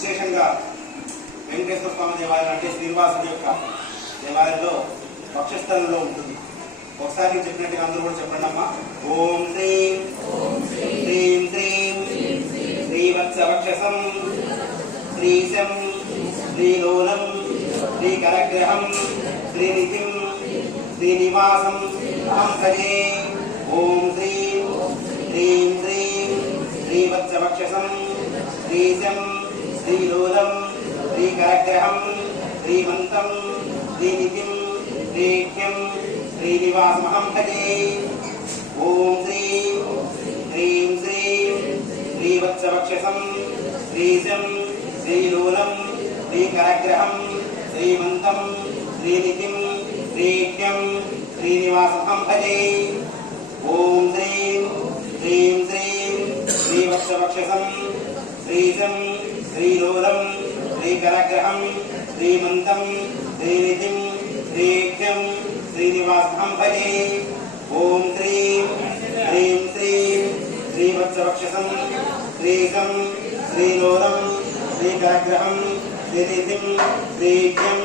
విశేషంగా వెంకటేశ్వర స్వామి దేవాలయం అంటే శ్రీనివాసుడి యొక్క దేవాలయంలో వక్షస్థలంలో ఉంటుంది. ఒకసారి చెప్పినట్టుగా అందరూ కూడా చెప్పండి అమ్మా. ఓం శ్రీం శ్రీం శ్రీం శ్రీవత్సవక్షసం శ్రీశం శ్రీలోలం శ్రీకరగ్రహం శ్రీనిధిం శ్రీనివాసం అహం భజే. ఓం శ్రీం శ్రీం శ్రీం శ్రీవత్సవక్షసం శ్రీశం శ్రీలోలం శ్రీకరగ్రహం శ్రీమంతం శ్రీనిధిం శ్రీఖ్యం శ్రీనివాసమహం భజే. ఓం శ్రీం హ్రీం శ్రీం శ్రీవత్సవక్షసం శ్రీశం శ్రీలోలం శ్రీకరగ్రహం శ్రీమంతం శ్రీనిధిం శ్రీఖ్యం శ్రీనివాసమహం భజే. ఓం శ్రీం హ్రీం శ్రీం శ్రీవత్సవక్షసం శ్రీశం శ్రీలోలం శ్రీకరగ్రహం శ్రీమంతం శ్రీనిధిం శ్రీఖ్యం శ్రీనివాసమహం భజే. ఓం శ్రీం హ్రీం శ్రీం శ్రీవత్సవక్షసం శ్రీశం శ్రీలోలం శ్రీకరగ్రహం శ్రీనిధిం శ్రీఖ్యం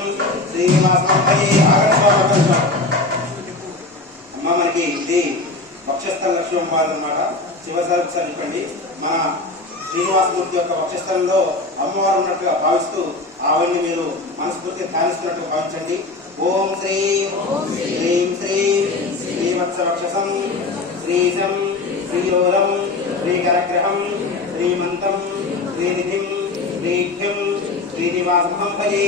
శ్రీనివాసమహం భజే. అమ్మ మనకి ఇది వక్షస్థల లక్ష్యం అన్నమాట. చివరిసారి ఒకసారి చెప్పండి. మన శ్రీనివాసమూర్తి యొక్క వక్షస్థలంలో అమ్మవారు ఉన్నట్టుగా భావిస్తూ ఆవిడ్ని మీరు మనస్ఫూర్తిగా ధ్యానిస్తున్నట్టుగా భావించండి. ఓం శ్రీం హ్రీం శ్రీం శ్రీవత్సవక్షసం శ్రీశం శ్రీలోలం శ్రీకరగ్రహం శ్రీమంతం శ్రీనిధిం శ్రీఖ్యం శ్రీనివాసమహం భజే.